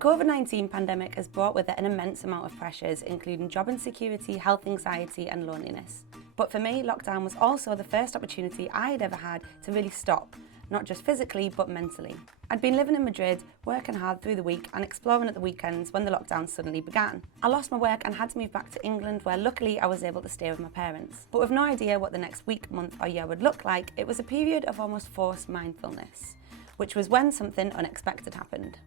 COVID-19 pandemic has brought with it an immense amount of pressures, including job insecurity, health anxiety and loneliness. But for me, lockdown was also the first opportunity I had ever had to really stop, not just physically but mentally. I'd been living in Madrid, working hard through the week and exploring at the weekends when the lockdown suddenly began. I lost my work and had to move back to England, where luckily I was able to stay with my parents. But with no idea what the next week, month or year would look like, it was a period of almost forced mindfulness, which was when something unexpected happened.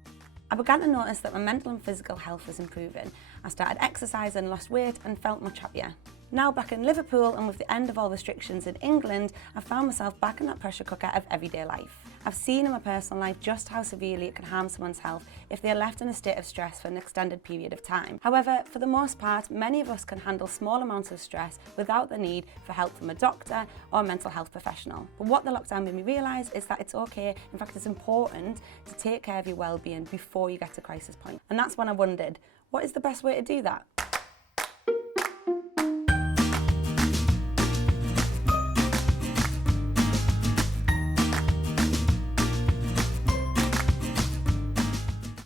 I began to notice that my mental and physical health was improving. I started exercising, lost weight and felt much happier. Now back in Liverpool and with the end of all restrictions in England, I found myself back in that pressure cooker of everyday life. I've seen in my personal life just how severely it can harm someone's health if they are left in a state of stress for an extended period of time. However, for the most part, many of us can handle small amounts of stress without the need for help from a doctor or a mental health professional. But what the lockdown made me realise is that it's okay, in fact it's important, to take care of your well-being before you get to crisis point. And that's when I wondered, what is the best way to do that?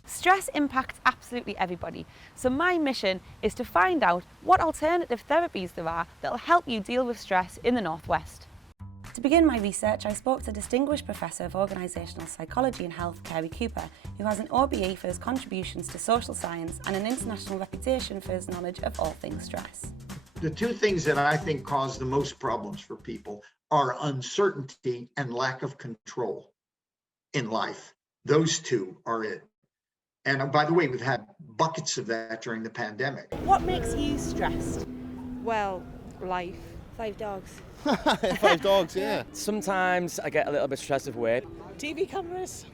Stress impacts absolutely everybody, so my mission is to find out what alternative therapies there are that will help you deal with stress in the Northwest. To begin my research, I spoke to Distinguished Professor of Organisational Psychology and Health, Cary, who has an OBE for his contributions to social science and an international reputation for his knowledge of all things stress. The two things that I think cause the most problems for people are uncertainty and lack of control in life. Those two are it. And by the way, we've had buckets of that during the pandemic. What makes you stressed? Well, life. 5 dogs. 5 dogs, yeah. Sometimes I get a little bit stressed with work. TV cameras.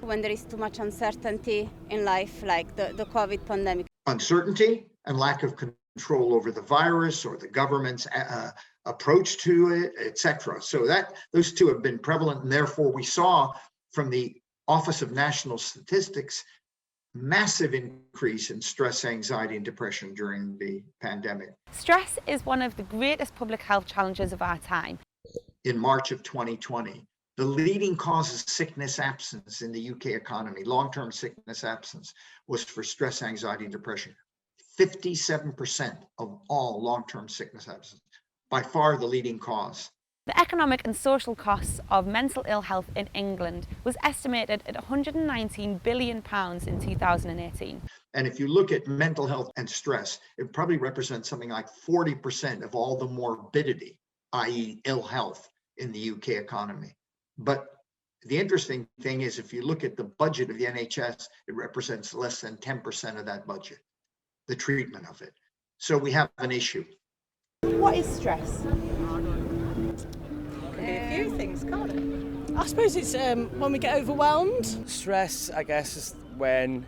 When there is too much uncertainty in life, like the COVID pandemic. Uncertainty and lack of control over the virus or the government's approach to it, etc. So those two have been prevalent, and therefore we saw from the Office of National Statistics massive increase in stress, anxiety and depression during the pandemic. Stress is one of the greatest public health challenges of our time. In March of 2020, the leading cause of sickness absence in the UK economy, long-term sickness absence, was for stress, anxiety and depression. 57% of all long-term sickness absence, by far the leading cause. The economic and social costs of mental ill health in England was estimated at £119 billion in 2018. And if you look at mental health and stress, it probably represents something like 40% of all the morbidity, i.e. ill health in the UK economy. But the interesting thing is, if you look at the budget of the NHS, it represents less than 10% of that budget, the treatment of it. So we have an issue. What is stress? A few things, can't it? I suppose it's when we get overwhelmed. Stress, I guess, is when,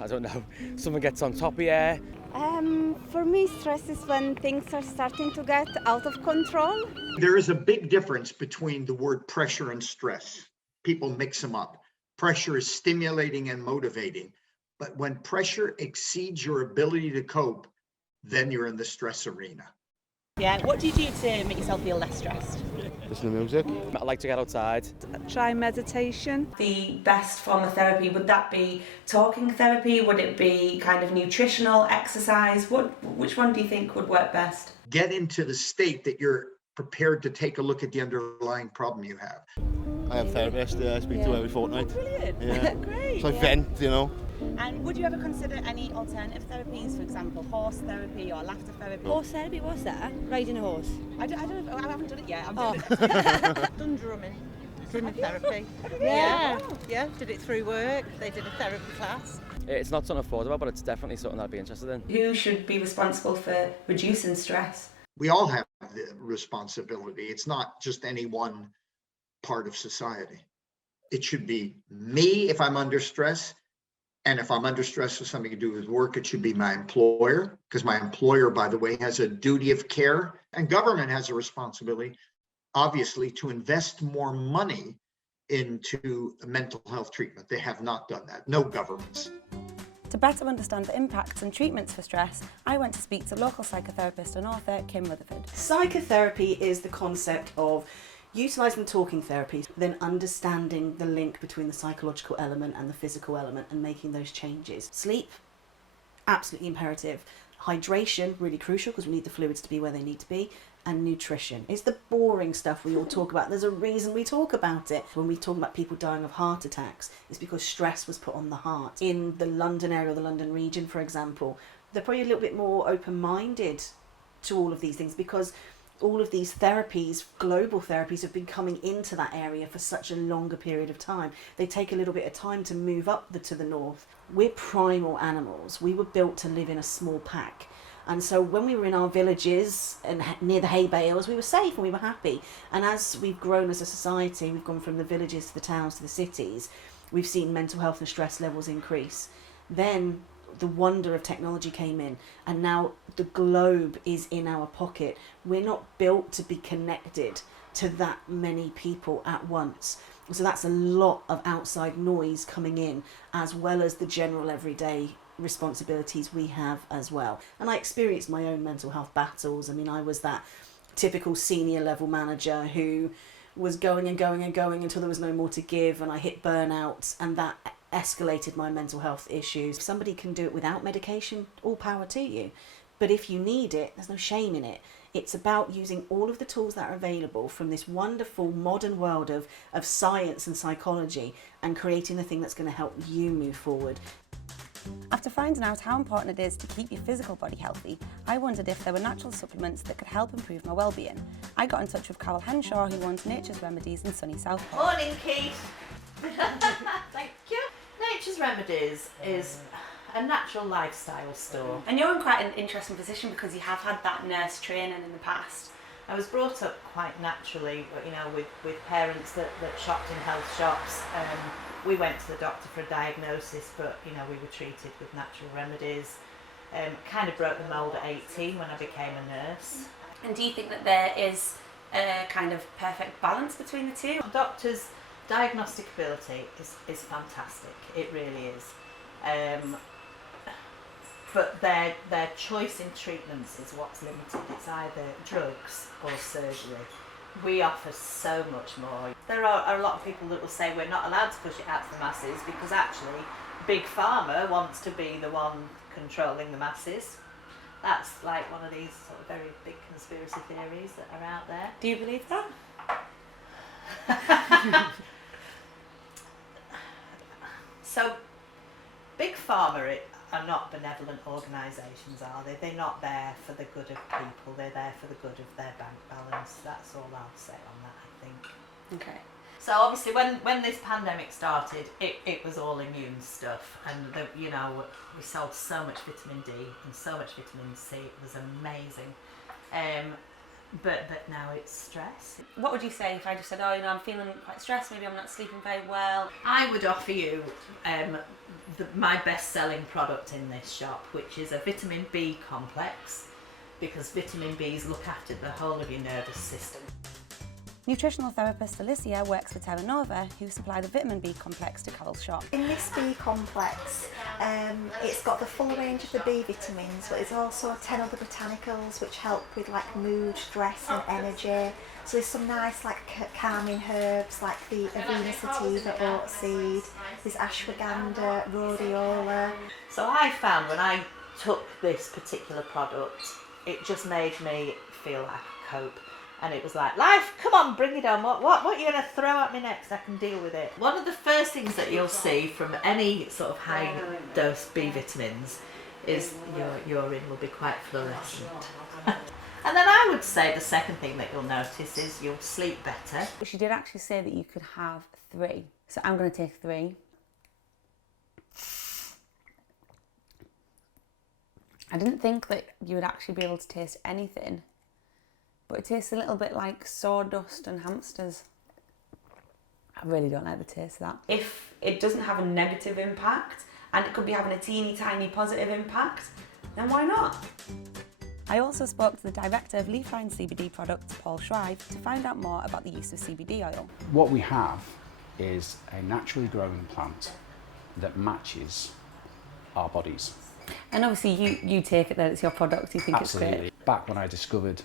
I don't know, someone gets on top of you. For me, stress is when things are starting to get out of control. There is a big difference between the word pressure and stress. People mix them up. Pressure is stimulating and motivating, but when pressure exceeds your ability to cope, then you're in the stress arena. Yeah, what do you do to make yourself feel less stressed? Listen to music. I like to get outside. Try meditation. The best form of therapy, would that be talking therapy? Would it be kind of nutritional, exercise? Which one do you think would work best? Get into the state that you're prepared to take a look at the underlying problem you have. I have a therapist I speak to every fortnight. Brilliant. Yeah. Great. So I vent, you know. And would you ever consider any alternative therapies, for example, horse therapy or laughter therapy? Horse therapy, what's that? Riding a horse. I don't know, I haven't done it yet. I'm doing it. Done drumming therapy. Yeah. Yeah, did it through work. They did a therapy class. It's not something affordable, but it's definitely something I'd be interested in. Who should be responsible for reducing stress? We all have the responsibility. It's not just any one part of society. It should be me if I'm under stress. And if I'm under stress with something to do with work, it should be my employer, because my employer, by the way, has a duty of care, and government has a responsibility, obviously, to invest more money into mental health treatment. They have not done that. No governments. To better understand the impacts and treatments for stress, I went to speak to local psychotherapist and author Kim Rutherford. Psychotherapy is the concept of utilising talking therapies, then understanding the link between the psychological element and the physical element and making those changes. Sleep, absolutely imperative. Hydration, really crucial because we need the fluids to be where they need to be. And nutrition. It's the boring stuff we all talk about. There's a reason we talk about it. When we talk about people dying of heart attacks, it's because stress was put on the heart. In the London area, the London region, for example, they're probably a little bit more open-minded to all of these things because all of these therapies, global therapies, have been coming into that area for such a longer period of time. They take a little bit of time to move up to the north. We're primal animals. We were built to live in a small pack. And so when we were in our villages and near the hay bales, we were safe and we were happy. And as we've grown as a society, we've gone from the villages to the towns to the cities, we've seen mental health and stress levels increase. Then the wonder of technology came in, and now the globe is in our pocket. We're not built to be connected to that many people at once. So that's a lot of outside noise coming in, as well as the general everyday responsibilities we have as well. And I experienced my own mental health battles. I mean, I was that typical senior level manager who was going and going and going until there was no more to give, and I hit burnout, and that escalated my mental health issues. If somebody can do it without medication, all power to you. But if you need it, there's no shame in it. It's about using all of the tools that are available from this wonderful modern world of science and psychology and creating the thing that's going to help you move forward. After finding out how important it is to keep your physical body healthy, I wondered if there were natural supplements that could help improve my well-being. I got in touch with Carol Henshaw, who owns Nature's Remedies in sunny Southport. Morning, Keith. Thank you. Nature's Remedies is a natural lifestyle store. And you're in quite an interesting position because you have had that nurse training in the past. I was brought up quite naturally, you know, with parents that shopped in health shops. We went to the doctor for a diagnosis, but you know, we were treated with natural remedies. Kind of broke the mould at 18 when I became a nurse. And do you think that there is a kind of perfect balance between the two? The doctor's diagnostic ability is fantastic, it really is. But their choice in treatments is what's limited. It's either drugs or surgery. We offer so much more. There are a lot of people that will say we're not allowed to push it out to the masses because actually Big Pharma wants to be the one controlling the masses. That's like one of these sort of very big conspiracy theories that are out there. Do you believe that? So Big Pharma are not benevolent organisations, are they? They're not there for the good of people, they're there for the good of their bank balance. That's all I'll say on that, I think. Okay. So obviously when this pandemic started, it was all immune stuff, and you know, we sold so much vitamin D and so much vitamin C, it was amazing. But now it's stress. What would you say if I just said, oh, you know, I'm feeling quite stressed, maybe I'm not sleeping very well? I would offer you my best-selling product in this shop, which is a vitamin B complex, because vitamin B's look after the whole of your nervous system. Nutritional therapist Alicia works for Terra Nova, who supply the vitamin B complex to Carol's shop. In this B complex, it's got the full range of the B vitamins, but it's also 10 other botanicals which help with like mood, stress and energy. So there's some nice like calming herbs like the avena sativa, oat seed, there's ashwagandha, rhodiola. So I found when I took this particular product, it just made me feel like I could cope. And it was like, life, come on, bring it on. What are you going to throw at me next? I can deal with it. One of the first things that you'll see from any sort of high dose B vitamins is your urine will be quite fluorescent. And then I would say the second thing that you'll notice is you'll sleep better. She did actually say that you could have 3. So I'm going to take 3. I didn't think that you would actually be able to taste anything. But it tastes a little bit like sawdust and hamsters. I really don't like the taste of that. If it doesn't have a negative impact and it could be having a teeny tiny positive impact, then why not? I also spoke to the director of Leafline CBD products, Paul Shrive, to find out more about the use of CBD oil. What we have is a naturally grown plant that matches our bodies. And obviously you take it that it's your product, you think Absolutely. It's great. Back when I discovered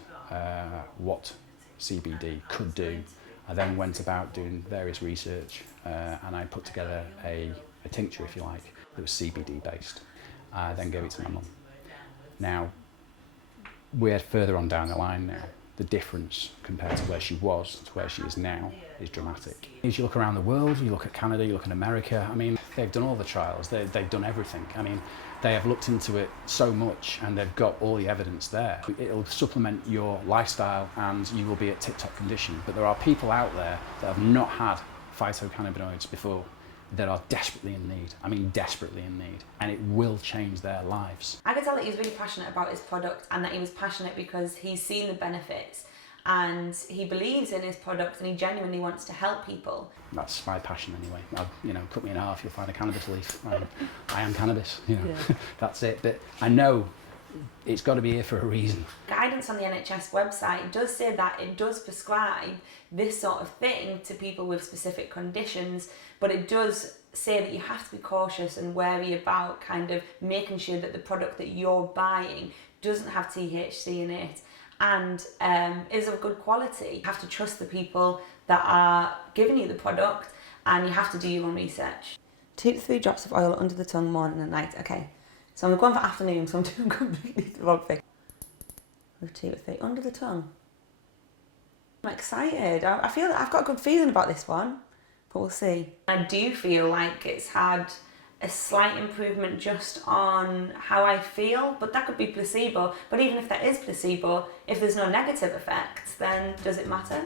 what CBD could do, I then went about doing various research and I put together a tincture, if you like, that was CBD based. I then gave it to my mum. Now, we're further on down the line now. The difference compared to where she was to where she is now is dramatic. As you look around the world, you look at Canada, you look at America, I mean, they've done all the trials, they've done everything. I mean, they have looked into it so much and they've got all the evidence there. It'll supplement your lifestyle and you will be at tip-top condition. But there are people out there that have not had phytocannabinoids before that are desperately in need. I mean, desperately in need. And it will change their lives. I could tell that he was really passionate about his product and that he was passionate because he's seen the benefits and he believes in his product and he genuinely wants to help people. That's my passion anyway. Cut me in half, you'll find a cannabis leaf. I am cannabis, Yeah. That's it. But I know it's got to be here for a reason. Guidance on the NHS website does say that it does prescribe this sort of thing to people with specific conditions, but it does say that you have to be cautious and wary about kind of making sure that the product that you're buying doesn't have THC in it and is of good quality. You have to trust the people that are giving you the product and you have to do your own research. 2 to 3 drops of oil under the tongue morning and night. Okay, so I'm going for afternoon, so I'm doing completely the wrong thing. With 2 to 3 under the tongue. I'm excited. I feel I've got a good feeling about this one, but we'll see. I do feel like it's had a slight improvement just on how I feel, but that could be placebo. But even if that is placebo, if there's no negative effects, then does it matter?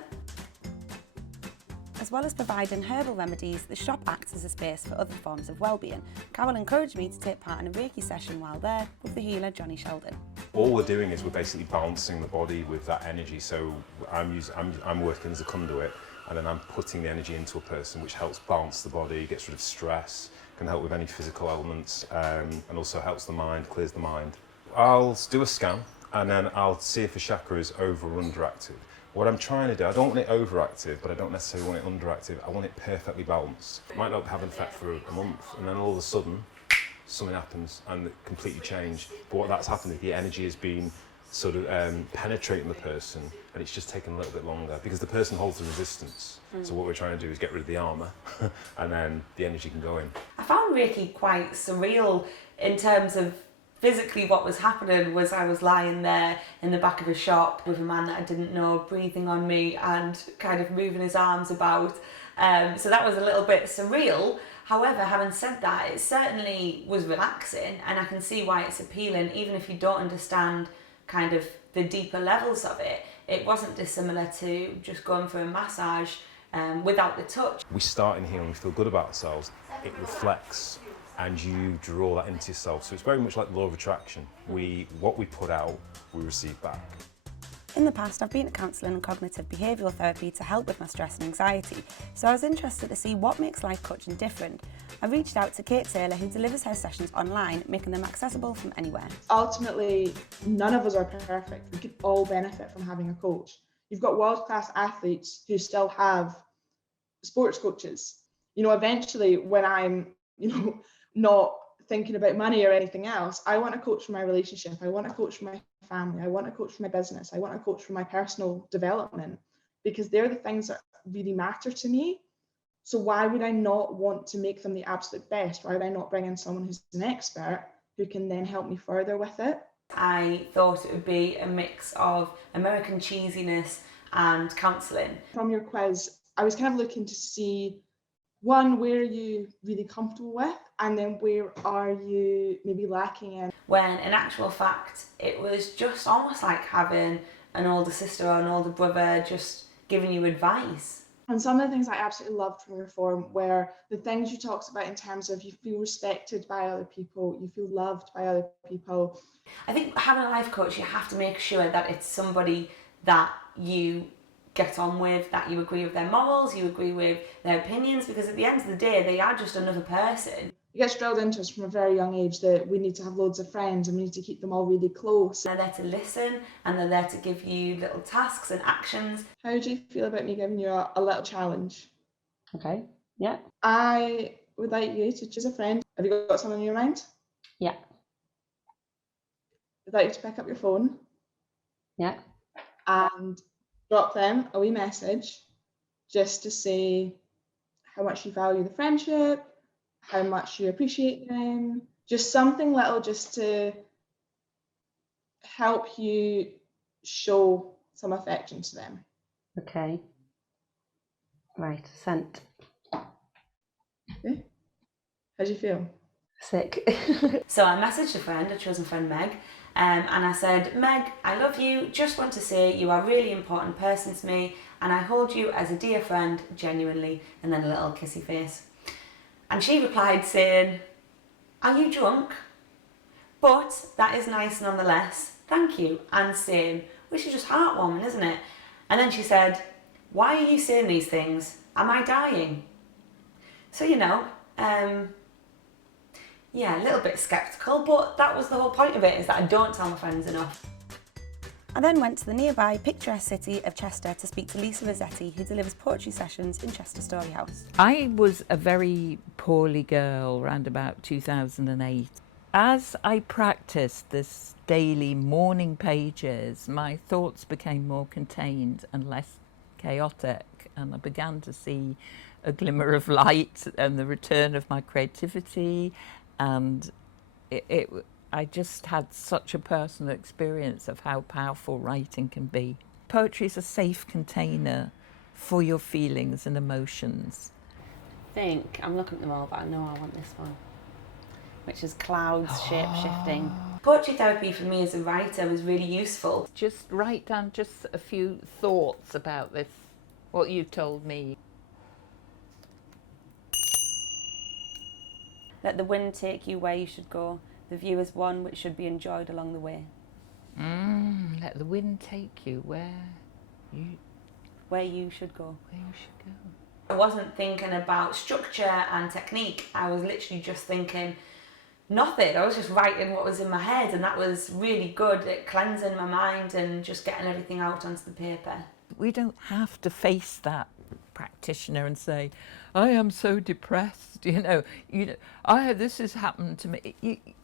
As well as providing herbal remedies, the shop acts as a space for other forms of wellbeing. Carol encouraged me to take part in a Reiki session while there with the healer Johnny Sheldon. All we're doing is we're basically balancing the body with that energy. So I'm working as a conduit, and then I'm putting the energy into a person, which helps balance the body, gets rid of stress, can help with any physical elements, and also helps the mind, clears the mind. I'll do a scan, and then I'll see if a chakra is over or underactive. What I'm trying to do, I don't want it overactive, but I don't necessarily want it underactive. I want it perfectly balanced. It might not have an effect for a month, and then all of a sudden, something happens and it completely changed. But what that's happened is the energy has been sort of penetrating the person, and it's just taken a little bit longer because the person holds the resistance. So what we're trying to do is get rid of the armour, and then the energy can go in. I found Reiki quite surreal in terms of physically what was happening. Was I was lying there in the back of a shop with a man that I didn't know breathing on me and kind of moving his arms about. So that was a little bit surreal. However, having said that, it certainly was relaxing and I can see why it's appealing, even if you don't understand kind of the deeper levels of it. It wasn't dissimilar to just going for a massage without the touch. We start in here and we feel good about ourselves. It reflects and you draw that into yourself. So it's very much like the law of attraction. What we put out, we receive back. In the past, I've been at counselling and cognitive behavioural therapy to help with my stress and anxiety, so I was interested to see what makes life coaching different. I reached out to Kate Taylor, who delivers her sessions online, making them accessible from anywhere. Ultimately, none of us are perfect. We could all benefit from having a coach. You've got world-class athletes who still have sports coaches. Eventually when I'm, not thinking about money or anything else, I want a coach for my relationship. I want a coach for my family. I want a coach for my business. I want a coach for my personal development, because they're the things that really matter to me. So why would I not want to make them the absolute best? Why would I not bring in someone who's an expert who can then help me further with it? I thought it would be a mix of American cheesiness and counselling. From your quiz, I was kind of looking to see, one, where are you really comfortable with, and then where are you maybe lacking in? When in actual fact, it was just almost like having an older sister or an older brother just giving you advice. And some of the things I absolutely loved from your form were the things you talked about in terms of you feel respected by other people, you feel loved by other people. I think having a life coach, you have to make sure that it's somebody that you get on with, that you agree with their morals, you agree with their opinions, because at the end of the day, they are just another person. It gets drilled into us from a very young age that we need to have loads of friends and we need to keep them all really close. They're there to listen and they're there to give you little tasks and actions. How do you feel about me giving you a little challenge? Okay, yeah. I would like you to choose a friend. Have you got someone in your mind? Yeah. I'd like you to pick up your phone. Yeah. And drop them a wee message just to say how much you value the friendship, how much you appreciate them, just something little just to help you show some affection to them. Okay. Right, sent. Okay. How do you feel? Sick. So I messaged a friend, a chosen friend, Meg, and I said, Meg, I love you, just want to say you are a really important person to me and I hold you as a dear friend, genuinely, and then a little kissy face. And she replied saying, are you drunk? But that is nice nonetheless, thank you, and same, which is just heartwarming, isn't it? And then she said, why are you saying these things? Am I dying? So, you know, yeah, a little bit sceptical, but that was the whole point of it, is that I don't tell my friends enough. I then went to the nearby picturesque city of Chester to speak to Lisa Rossetti, who delivers poetry sessions in Chester Story House. I was a very poorly girl around about 2008. As I practiced this daily morning pages, my thoughts became more contained and less chaotic, and I began to see a glimmer of light and the return of my creativity, and I just had such a personal experience of how powerful writing can be. Poetry is a safe container for your feelings and emotions. I'm looking at them all, but I know I want this one, which is clouds shape-shifting. Poetry therapy for me as a writer was really useful. Just write down just a few thoughts about this, what you've told me. Let the wind take you where you should go. The view is one which should be enjoyed along the way. Let the wind take you where you should go. Where you should go. I wasn't thinking about structure and technique. I was literally just thinking nothing. I was just writing what was in my head, and that was really good at cleansing my mind and just getting everything out onto the paper. We don't have to face that practitioner and say, I am so depressed, this has happened to me.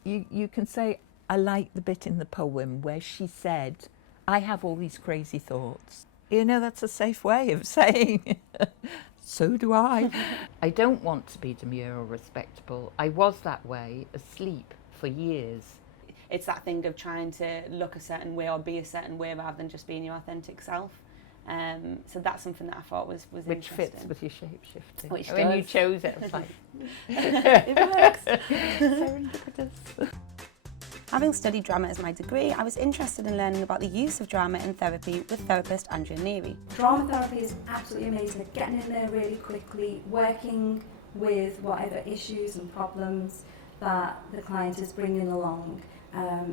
You can say, I like the bit in the poem where she said, I have all these crazy thoughts. That's a safe way of saying, so do I. I don't want to be demure or respectable. I was that way, asleep for years. It's that thing of trying to look a certain way or be a certain way rather than just being your authentic self. So that's something that I thought was Which interesting. fits with your shape-shifting. Which when does. you chose it, I was like, it works. Serendipitous. Having studied drama as my degree, I was interested in learning about the use of drama in therapy with therapist Andrea Neary. Drama therapy is absolutely amazing at getting in there really quickly, working with whatever issues and problems that the client is bringing along.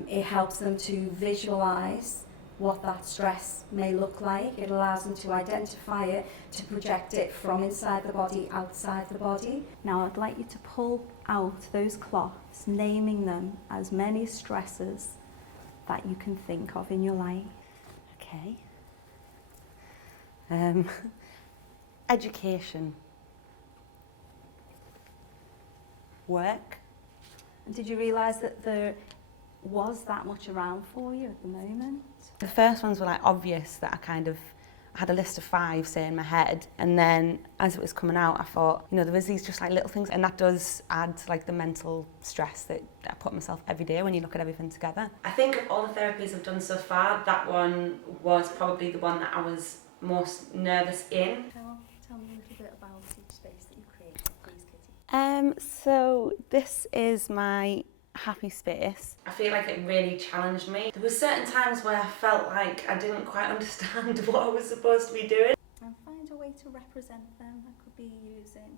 It helps them to visualise what that stress may look like. It allows them to identify it, to project it from inside the body, outside the body. Now I'd like you to pull out those cloths, naming them as many stresses that you can think of in your life. Okay. Education. Work. And did you realise that there was that much around for you at the moment? The first ones were obvious, that I had a list of 5 say in my head, and then as it was coming out I thought, there was these just little things, and that does add to the mental stress that I put myself every day when you look at everything together. I think of all the therapies I've done so far, that one was probably the one that I was most nervous in. Tell me a little bit about each space that you created, please, Kitty. So this is my happy space. I feel like it really challenged me. There were certain times where I felt like I didn't quite understand what I was supposed to be doing. And find a way to represent them. That could be using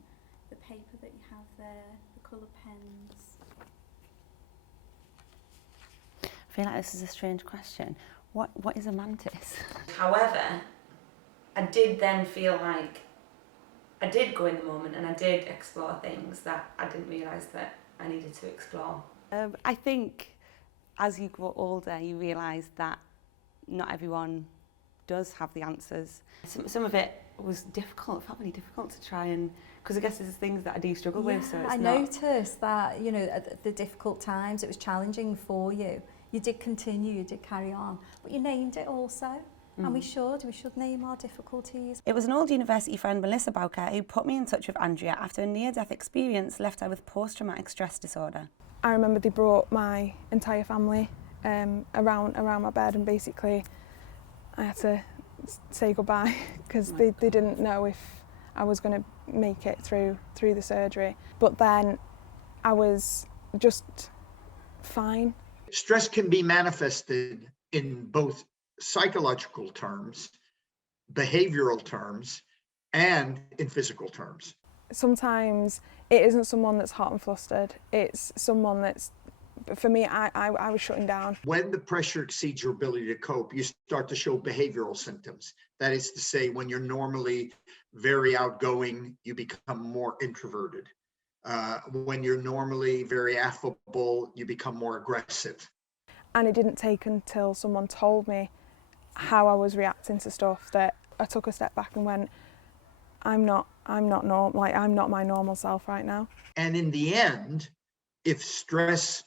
the paper that you have there, the colour pens. I feel like this is a strange question. What is a mantis? However, I did then feel like I did go in the moment and I did explore things that I didn't realise that I needed to explore. I think as you grow older, you realise that not everyone does have the answers. Some of it was difficult, it felt really difficult to try and, because I guess there's things that I do struggle with. So it's noticed that, at the difficult times, it was challenging for you. You did continue, you did carry on, but you named it also. And we should name our difficulties. It was an old university friend, Melissa Bowker, who put me in touch with Andrea after a near-death experience left her with post-traumatic stress disorder. I remember they brought my entire family around my bed, and basically I had to say goodbye because they didn't know if I was going to make it through the surgery. But then I was just fine. Stress can be manifested in both psychological terms, behavioral terms, and in physical terms. Sometimes it isn't someone that's hot and flustered, it's someone that's, for me, I was shutting down. When the pressure exceeds your ability to cope, you start to show behavioral symptoms. That is to say, when you're normally very outgoing, you become more introverted. When you're normally very affable, you become more aggressive. And it didn't take until someone told me how I was reacting to stuff that I took a step back and went, I'm not normal, like I'm not my normal self right now. And in the end, if stress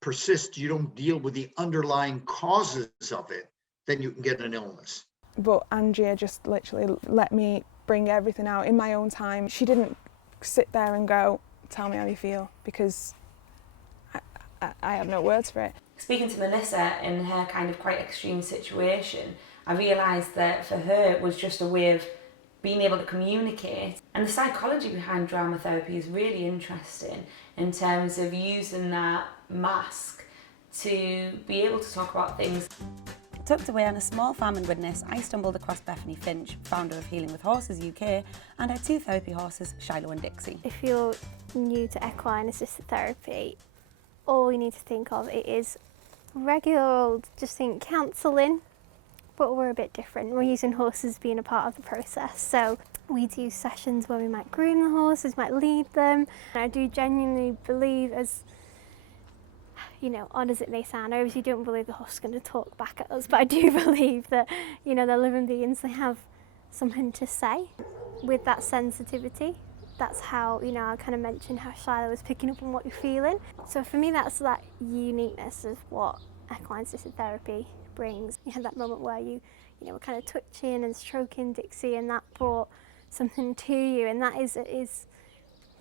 persists, you don't deal with the underlying causes of it, then you can get an illness. But Andrea just literally let me bring everything out in my own time. She didn't sit there and go, tell me how you feel, because I have no words for it. Speaking to Melissa in her kind of quite extreme situation, I realised that for her it was just a way of being able to communicate. And the psychology behind drama therapy is really interesting in terms of using that mask to be able to talk about things. Tucked away on a small farm in Widnes, I stumbled across Bethany Finch, founder of Healing with Horses UK, and her two therapy horses, Shiloh and Dixie. If you're new to equine-assisted therapy, all you need to think of it is regular old, just think counselling, but we're a bit different. We're using horses being a part of the process. So we do sessions where we might groom the horses, might lead them. And I do genuinely believe, as odd as it may sound, I obviously don't believe the horse is going to talk back at us, but I do believe that, they're living beings, they have something to say. With that sensitivity, that's how, I kind of mentioned how Shiloh was picking up on what you're feeling. So for me, that's that uniqueness of what equine-assisted therapy brings. You had that moment where you were kind of touching and stroking Dixie, and that brought something to you, and that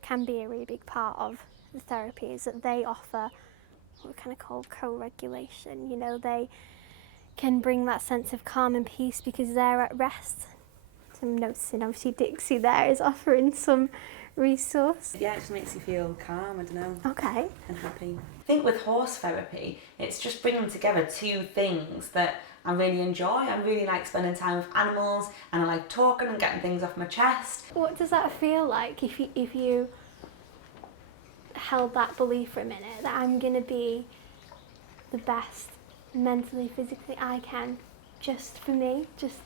can be a really big part of the therapy, is that they offer what we kind of call co-regulation. They can bring that sense of calm and peace because they're at rest. So I'm noticing obviously Dixie there is offering some resource. Yeah, it just makes you feel calm, I don't know. Okay. And happy. I think with horse therapy, it's just bringing together two things that I really enjoy. I really like spending time with animals, and I like talking and getting things off my chest. What does that feel like if you held that belief for a minute, that I'm going to be the best mentally, physically I can, just for me, just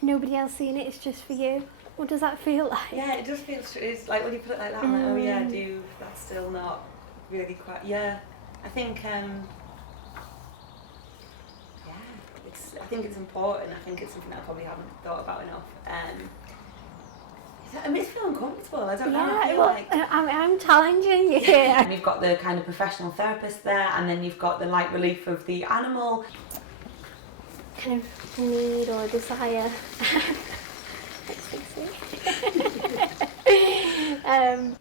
nobody else seeing it, it's just for you? What does that feel like? Yeah, it does feel, it's like when you put it like that, I'm like, oh yeah, that's still not really quite, yeah. I think, I think it's important. I think it's something that I probably haven't thought about enough. It's feeling uncomfortable, I don't know. I feel like I'm challenging you here. And you've got the kind of professional therapist there, and then you've got the light relief of the animal. Kind of need or desire.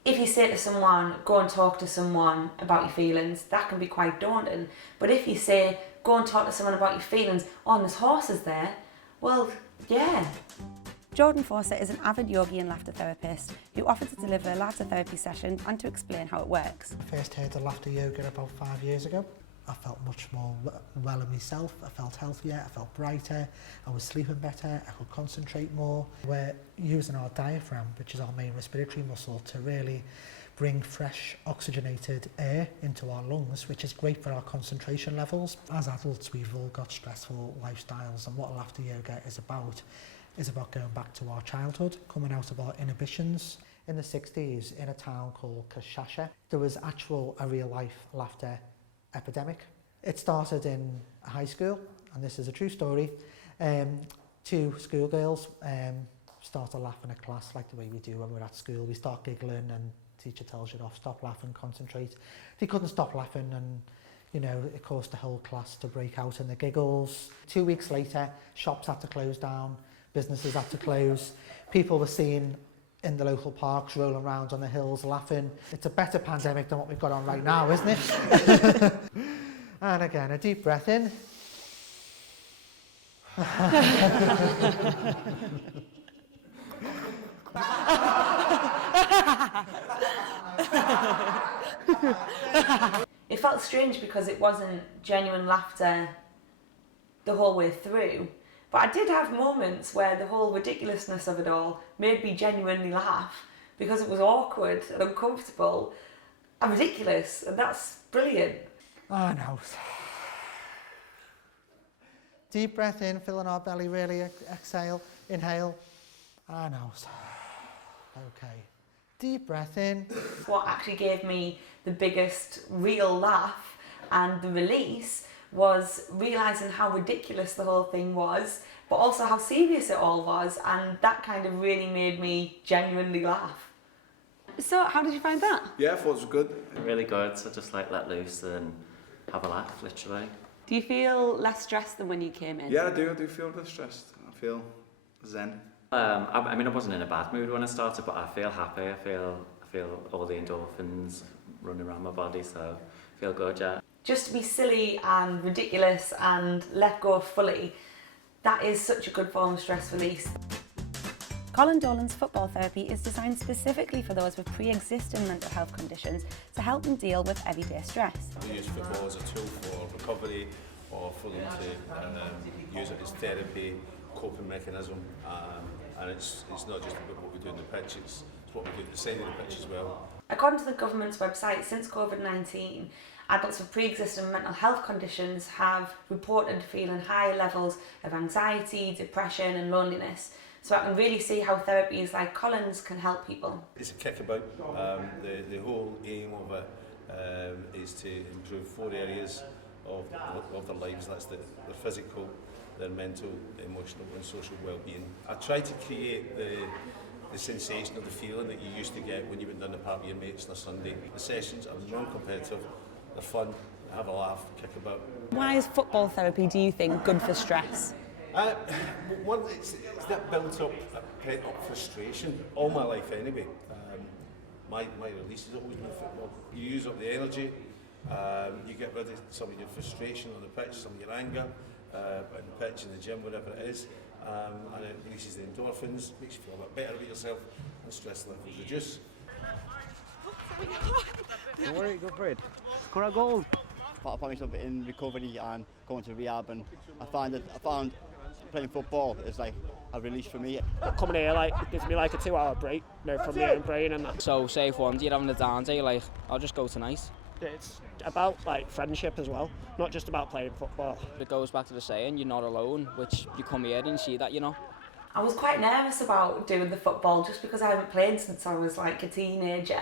If you say to someone, go and talk to someone about your feelings, that can be quite daunting. But if you say, go and talk to someone about your feelings, oh, and there's horses there, well, yeah. Jordan Fawcett is an avid yogi and laughter therapist who offered to deliver laughter therapy sessions and to explain how it works. I first heard of laughter yoga about 5 years ago. I felt much more well in myself, I felt healthier, I felt brighter, I was sleeping better, I could concentrate more. We're using our diaphragm, which is our main respiratory muscle, to really bring fresh oxygenated air into our lungs, which is great for our concentration levels. As adults, we've all got stressful lifestyles, and what laughter yoga is about going back to our childhood, coming out of our inhibitions. In the 60s, in a town called Kashasha, there was a real-life laughter epidemic. It started in high school, and this is a true story. Two schoolgirls started laughing at class like the way we do when we're at school. We start giggling and teacher tells you off, stop laughing, concentrate. They couldn't stop laughing and You know, it caused the whole class to break out in the giggles. 2 weeks later, shops had to close down, businesses had to close. People were seen in the local parks rolling around on the hills laughing. It's a better pandemic than what we've got on right now, isn't it? And again, a deep breath in. It felt strange because it wasn't genuine laughter the whole way through, but I did have moments where the whole ridiculousness of it all made me genuinely laugh because it was awkward and uncomfortable and ridiculous, and that's brilliant. Oh no. Deep breath in, fill in our belly, really exhale, inhale, and out. Okay. Deep breath in. What actually gave me the biggest real laugh and the release was realising how ridiculous the whole thing was, but also how serious it all was, and that kind of really made me genuinely laugh. So, how did you find that? Yeah, I thought it was good. Really good, so just like let loose and have a laugh, literally. Do you feel less stressed than when you came in? Yeah, I do feel a bit stressed. I feel zen. I mean, I wasn't in a bad mood when I started, but I feel happy. I feel all the endorphins running around my body, so I feel good, yeah. Just to be silly and ridiculous and let go fully, that is such a good form of stress release. Colin Dolan's football therapy is designed specifically for those with pre-existing mental health conditions to help them deal with everyday stress. We use football as a tool for recovery or for them to use it as therapy, coping mechanism, and it's not just about what we do on the pitch, it's what we do at the side of the pitch as well. According to the government's website, since COVID-19, adults with pre-existing mental health conditions have reported feeling higher levels of anxiety, depression and loneliness. So I can really see how therapies like Colin's can help people. It's a kickabout. The whole aim of it is to improve 4 areas of their lives. That's their physical, their mental, emotional and social well-being. I try to create the sensation of the feeling that you used to get when you went down the park with your mates on a Sunday. The sessions are non-competitive, they're fun, have a laugh, kick about. Why is football therapy, do you think, good for stress? One, it's that built-up, pent-up frustration all my life anyway. My release has always been football. You use up the energy, you get rid of some of your frustration on the pitch, some of your anger, on the pitch, in the gym, whatever it is, and it releases the endorphins, makes you feel a bit better about yourself, and stress levels reduce. Don't worry, go for it. Score a goal. I found myself in recovery and going to rehab, and I found playing football is like a release for me. Coming here gives me like a 2-hour break, from the own brain and that. So say if one day you're having a down day, I'll just go tonight. It's about friendship as well, not just about playing football. It goes back to the saying, you're not alone, which you come here and you see that, I was quite nervous about doing the football just because I haven't played since I was a teenager.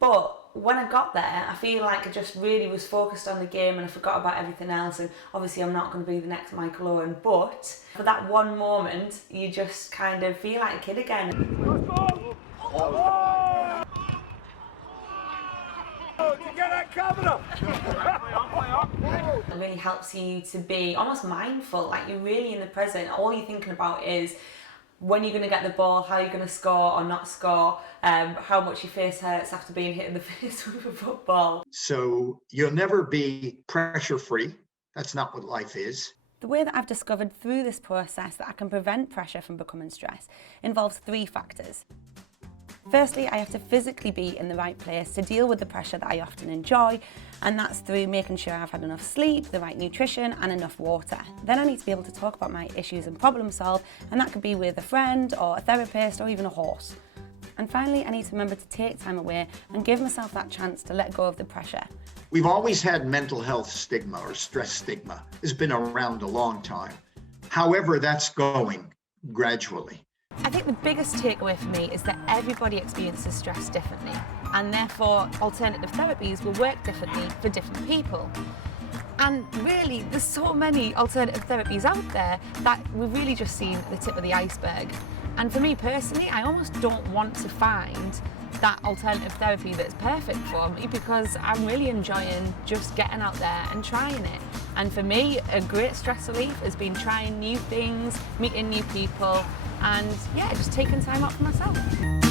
But when I got there, I feel like I just really was focused on the game and I forgot about everything else, and obviously I'm not going to be the next Michael Owen, but for that one moment you just kind of feel like a kid again. It really helps you to be almost mindful, like you're really in the present. All you're thinking about is when you're going to get the ball, how you're going to score or not score, how much your face hurts after being hit in the face with a football. So you'll never be pressure-free. That's not what life is. The way that I've discovered through this process that I can prevent pressure from becoming stress involves 3 factors. Firstly, I have to physically be in the right place to deal with the pressure that I often enjoy, and that's through making sure I've had enough sleep, the right nutrition and enough water. Then I need to be able to talk about my issues and problem solve, and that could be with a friend or a therapist or even a horse. And finally, I need to remember to take time away and give myself that chance to let go of the pressure. We've always had mental health stigma or stress stigma. It's been around a long time. However, that's going gradually. I think the biggest takeaway for me is that everybody experiences stress differently, and therefore alternative therapies will work differently for different people. And really, there's so many alternative therapies out there that we've really just seen the tip of the iceberg. And for me personally, I almost don't want to find that alternative therapy that's perfect for me, because I'm really enjoying just getting out there and trying it. And for me, a great stress relief has been trying new things, meeting new people, and yeah, just taking time out for myself.